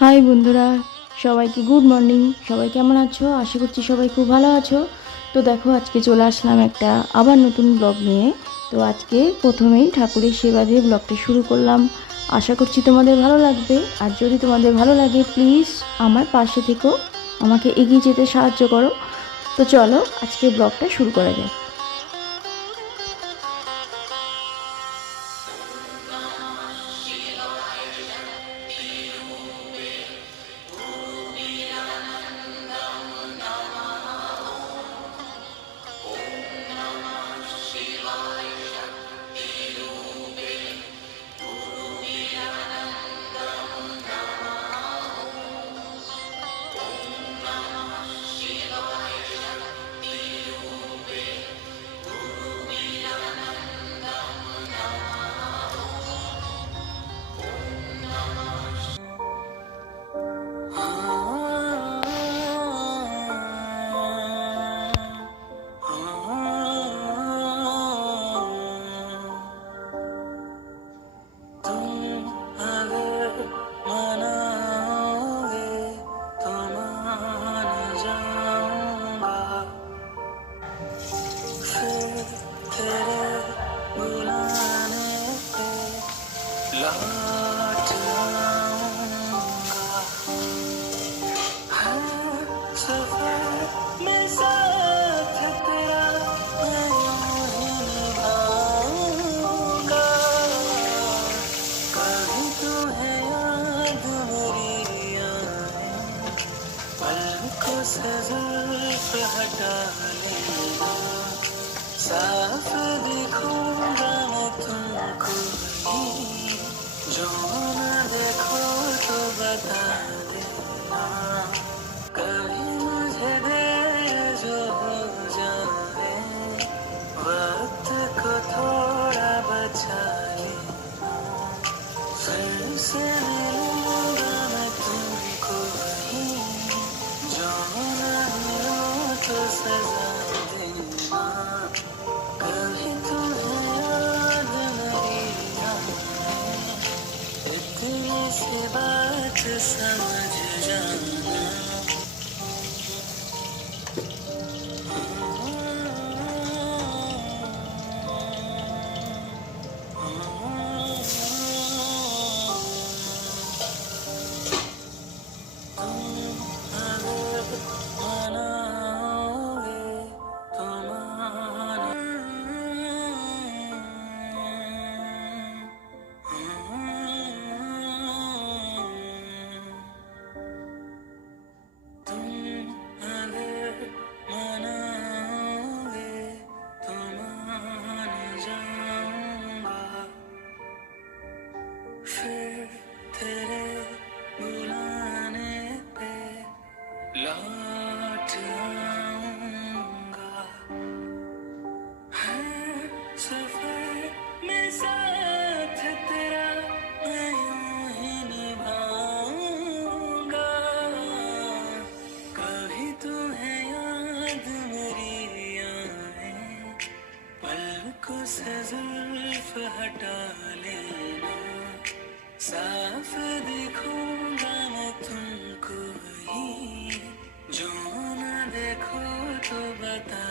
High বন্ধুরা, সবাইকে good morning সবাই কেমন আছো? আশা করছি সবাই খুব ভালো আছো। তো দেখো, আজকে চলে আসলাম একটা আবার নতুন ব্লগ নিয়ে। তো আজকে প্রথমেই ঠাকুরের সেবা দিয়ে ব্লগটা শুরু করলাম। আশা করছি তোমাদের ভালো লাগবে। আর যদি তোমাদের ভালো লাগে প্লিজ আমার পাশে থেকো আমাকে এগিয়ে যেতে সাহায্য করো। তো চলো, আজকে ব্লগটা শুরু করা যাক। पलकों से जुल्फ हटा लेना साफ दिखूंगा मैं तुमको ही जो न देखो तो बता देना कभी मुझे देर जो हो जाए वक्त को थोड़ा बचा लेना फिर से मिलूंगा जुल्फ हटा लेना साफ दिखूंगा मैं तुमको ही जो न देखो तो बता